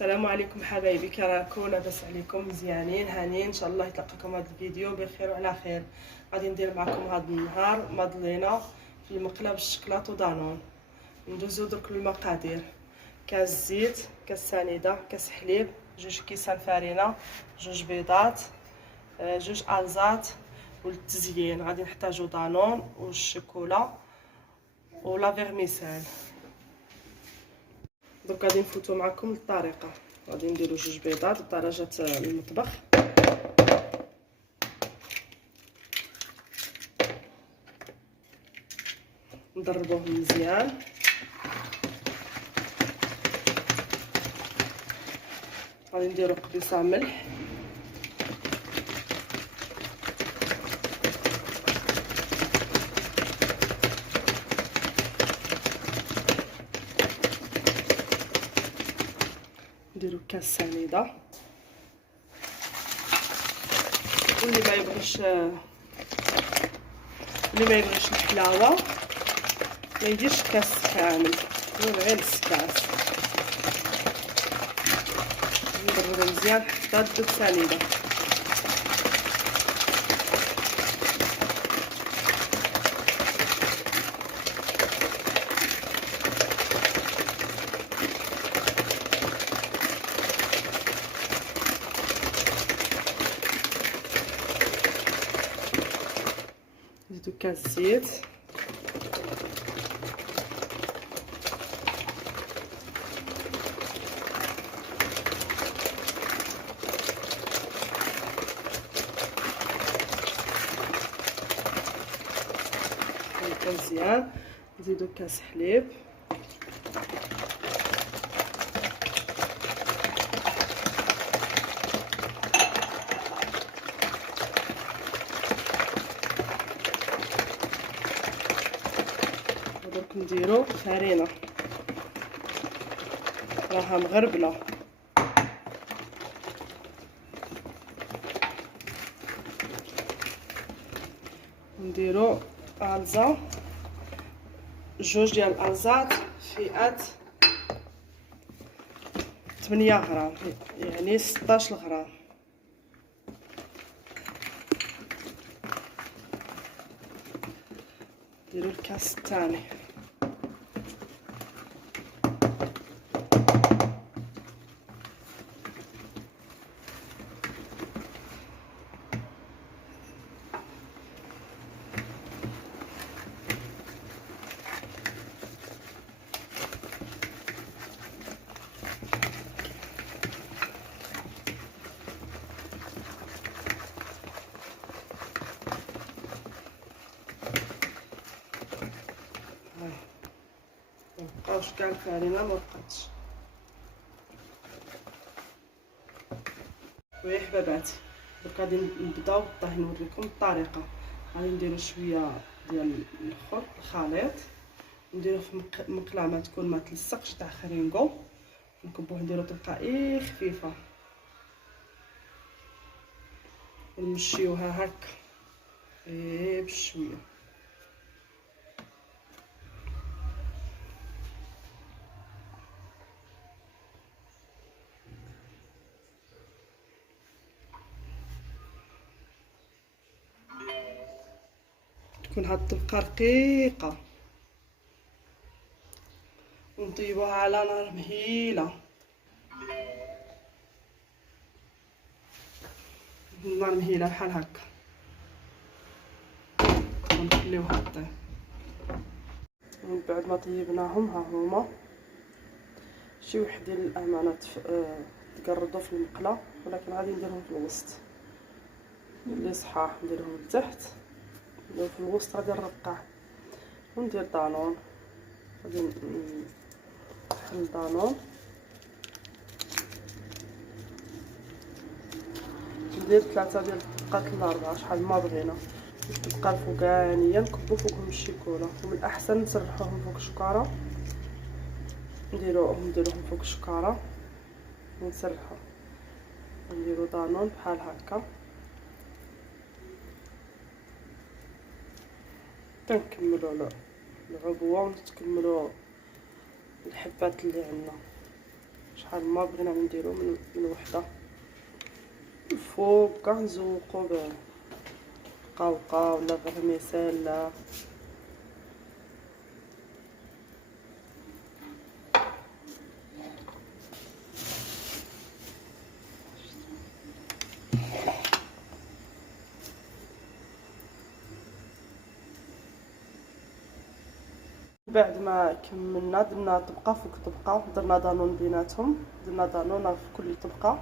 السلام عليكم حبايبي، كي راكم؟ لاباس عليكم؟ مزيانين هانيين؟ ان شاء الله يتلقاكم هذا الفيديو بخير وعلى خير. غادي ندير معكم هذا النهار مادلينا في المقله بالشكلاط ودانون. ندوزو درك للمقادير: كاس زيت، كاس سنيده، كاس حليب، 2 كيسان فرينه، 2 بيضات، 2 الزات. وللتزيين غادي نحتاجو دانون والشوكولا ولا فيرميسيل. درك غادي نفوتو معكم الطريقه. غادي نديرو 2 بيضات بدرجه المطبخ، نضربوهم مزيان. غادي نديرو قبيصه ملح، نديرو كاس سنيده. واللي ما يبغيش الحلاوه ما يديرش كاس كامل، غير نص كاس. نضربو مزيان حتى تذوب سنيده. نزيدو كاس زيت، مزيان. نزيدو كاس حليب، ودرك نديرو فرينه راها مغربله. نديرو الزا، 2 ديال الازات فئات 8 غرام، يعني 16 غرام. نديرو الكاس الثاني، مبقاوش كاع الفرينه، مبقاتش. ويا حباباتي درك غادي نبداو بالطهي، نوريكم الطريقه. غادي نديرو شويه ديال الخليط، نديروه في مقله ما تكون ما تلصقش تاع خرينكو، نكبوه نديرو طلقه خفيفه ونمشيوها هكا بشويه. تكون هاد الطبقه رقيقه، ونطيبوها على نار مهيله، نار مهيله بحال هكا، ونخليوها طيب. من بعد ما طيبناهم ها هما شي واحد ديال الامانات تقردو في المقله، ولكن غادي نديرهم في الوسط. اللي صحاح نديرهم لتحت، نديرو في الوسط غادي نرقع. وندير دانون، غادي نحل دانون، ندير 3 ديال الدقات ل 4 شحال ما بغينا. الدقه الفوقانيه نكبو فوقهم الشيكولا، ومن الاحسن نسرحوهم فوق الشكاره، نديروهم فوق الشكاره ونسرحو. نديرو دانون بحال هكا، تنكملو العبوه ونتكملو الحبات اللي عندنا. بحال ما بغينا نديرو من وحده الفوق كاع نزوقو بقاوقه ولا فغميسيل لا بعد ما كملنا درنا طبقه فوق طبقه، درنا دانون بيناتهم، درنا دانون في كل طبقه.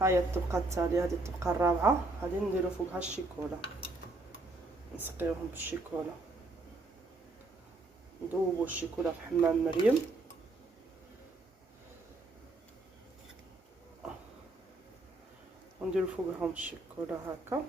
ها هي الطبقه التاليه، هذه الطبقه الرابعه، غادي نديرو فوقها الشيكولا، نسقيوهم بالشيكولا، نذوبو الشيكولا في حمام مريم. ونديرو فوقهم الشيكولا هكا.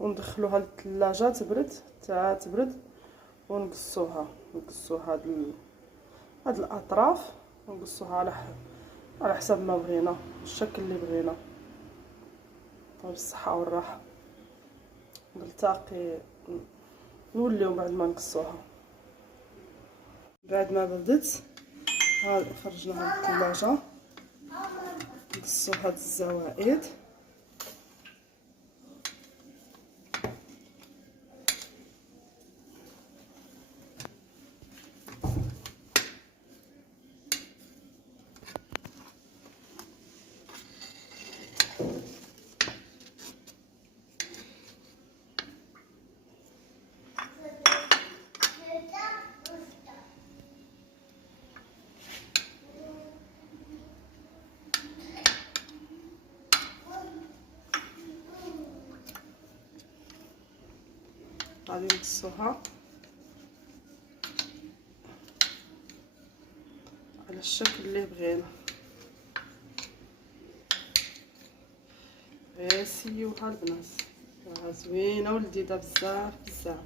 وندخلوها للثلاجه تبرد حتى تبرد، ونقصوها هاد الاطراف، ونقصوها على حسب ما بغينا، الشكل اللي بغينا. بالصحه والراحه، نلتقي نوليو بعد ما نقصوها. بعد ما بردت ها خرجناها من الثلاجه، نقصو هاد الزوائد. غادي نقصوها على الشكل اللي بغينا. سيوها البنات، راها زوينه ولذيذه بزاف بزاف.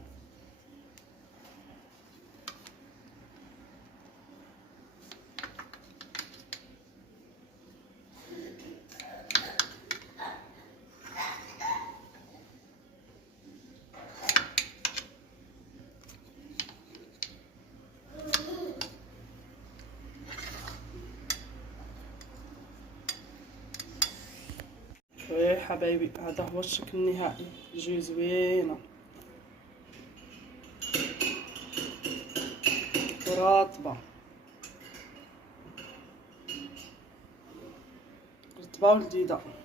حبايبي هذا هو الشكل النهائي، تجي زوينه رطبه رطبه ولذيذه.